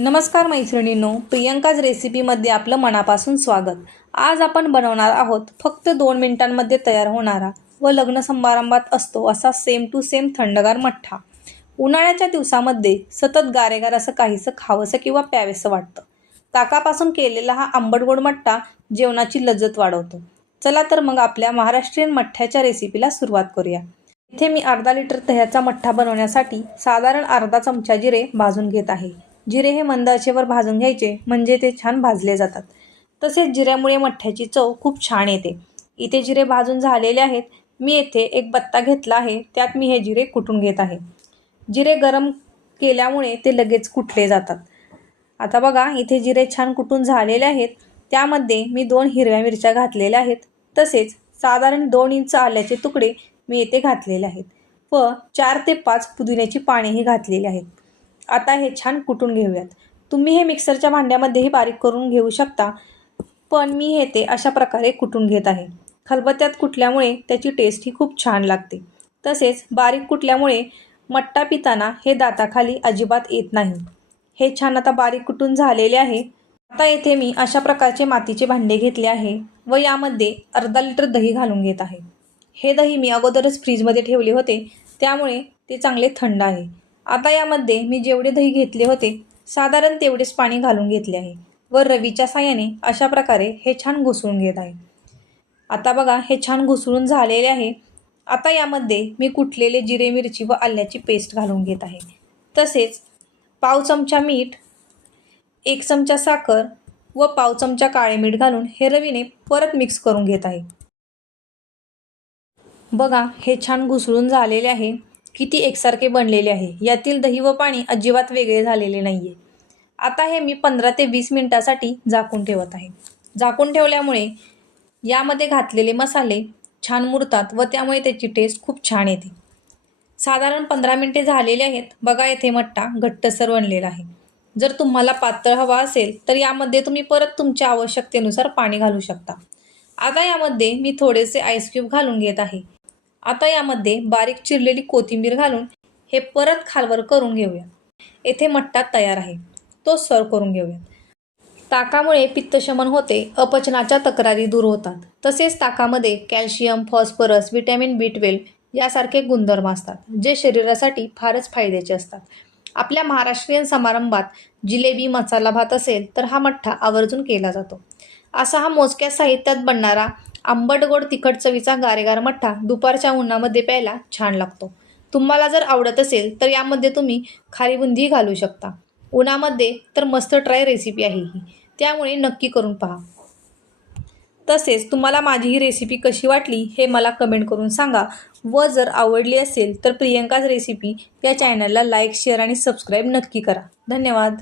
नमस्कार मैत्रिणींनो प्रियंकाज रेसिपीमध्ये आपलं मनापासून स्वागत. आज आपण बनवणार आहोत फक्त दोन मिनिटांमध्ये तयार होणारा व लग्न समारंभात असतो असा सेम टू सेम थंडगार मठ्ठा. उन्हाळ्याच्या दिवसामध्ये सतत गारेगार असं काहीसं खावंसं किंवा प्यावेसं वाटतं. ताकापासून केलेला हा आंबटगोड मठ्ठा जेवणाची लज्जत वाढवतो. चला तर मग आपल्या महाराष्ट्रीयन मठ्ठ्याच्या रेसिपीला सुरुवात करूया. इथे मी अर्धा लिटर दह्याचा मठ्ठा बनवण्यासाठी साधारण अर्धा चमचा जिरे भाजून घेत आहे. जिरे हे मंद आचेवर भाजून घ्यायचे म्हणजे ते छान भाजले जातात. तसेच जिऱ्यामुळे मठ्ठ्याची चव खूप छान येते. इथे जिरे भाजून झालेले आहेत. मी येथे एक बत्ता घेतला आहे. त्यात मी हे जिरे कुटून घेत आहे. जिरे गरम केल्यामुळे ते लगेच कुटले जातात. आता बघा इथे जिरे छान कुटून झालेले आहेत. त्यामध्ये मी दोन हिरव्या मिरच्या घातलेल्या आहेत. तसेच साधारण दोन इंच आल्याचे तुकडे मी येथे घातलेले आहेत. व चार ते पाच पुदिन्याची पानेही घातलेली आहेत. आता हे छान कुटून घेऊयात. तुम्ही हे मिक्सरच्या भांड्यामध्येही बारीक करून घेऊ शकता पण मी हे ते अशा प्रकारे कुटून घेत आहे. खलबत्त्यात कुटल्यामुळे त्याची टेस्ट ही खूप छान लागते. तसेच बारीक कुटल्यामुळे मट्टा पिताना हे दाताखाली अजिबात येत नाही. हे छान आता बारीक कुटून झालेले आहे. आता येथे मी अशा प्रकारचे मातीचे भांडे घेतले आहे व यामध्ये अर्धा लिटर दही घालून घेत आहे. हे दही मी अगोदरच फ्रीजमध्ये ठेवले होते त्यामुळे ते चांगले थंड आहे. आता यामध्ये मी जेवढे दही घेतले होते साधारण तेवढेच पाणी घालून घेतले आहे व रवीच्या साह्याने अशा प्रकारे हे छान घुसळून घेत आहे. आता बघा हे छान घुसळून झालेले आहे. आता यामध्ये मी कुटलेले जिरे मिरची व आल्याची पेस्ट घालून घेत आहे. तसेच पाव चमचा मीठ एक चमचा साखर व पाव चमचा काळे मीठ घालून हे रवीने परत मिक्स करून घेत आहे. बघा हे छान घुसळून झालेले आहे. किती एकसारखे बनलेले आहे. यातील दही व पाणी अजिबात वेगळे झालेले नाही आहे आता हे मी पंधरा ते वीस मिनटासाठी झाकून ठेवत आहे. झाकून ठेवल्यामुळे यामध्ये घातलेले मसाले छान मुरतात व त्यामुळे त्याची टेस्ट खूप छान येते. साधारण पंधरा मिनटे झालेले आहेत. बघा येथे मट्टा घट्टसर बनलेला आहे. जर तुम्हाला पातळ हवा असेल तर यामध्ये तुम्ही परत तुमच्या आवश्यकतेनुसार पाणी घालू शकता. आता यामध्ये मी थोडेसे आईस क्यूब घालून घेत आहे. आता यामध्ये बारीक चिरलेली कोथिंबीर घालून हे परत खालवर करून घेऊया. येथे मट्टा तयार आहे. तो सर्व करून घेऊया. ताकामुळे पित्तशमन होते अपचनाच्या तक्रारी दूर होतात. तसेच ताकामध्ये calcium phosphorus vitamin B twelve यासारखे गुणधर्म असतात जे शरीरासाठी फारच फायद्याचे असतात. आपल्या महाराष्ट्रीयन समारंभात जिलेबी मसाला भात असेल तर हा मठ्ठा आवर्जून केला जातो. असा हा मोजक्या साहित्यात बनणारा आंबट गोड तिखट चवीचा गारेगार मठ्ठा दुपारच्या उन्हामध्ये प्यायला छान लागतो. तुम्हाला जर आवडत असेल तर यामध्ये तुम्ही खारी बुंदीही घालू शकता. उन्हामध्ये तर मस्त ट्राय रेसिपी आहे ही. त्यामुळे नक्की करून पहा. तसेच तुम्हाला माझी ही रेसिपी कशी वाटली हे मला कमेंट करून सांगा. व जर आवडली असेल तर प्रियंकाच रेसिपी या चॅनलला लाईक शेअर आणि सबस्क्राईब नक्की करा. धन्यवाद.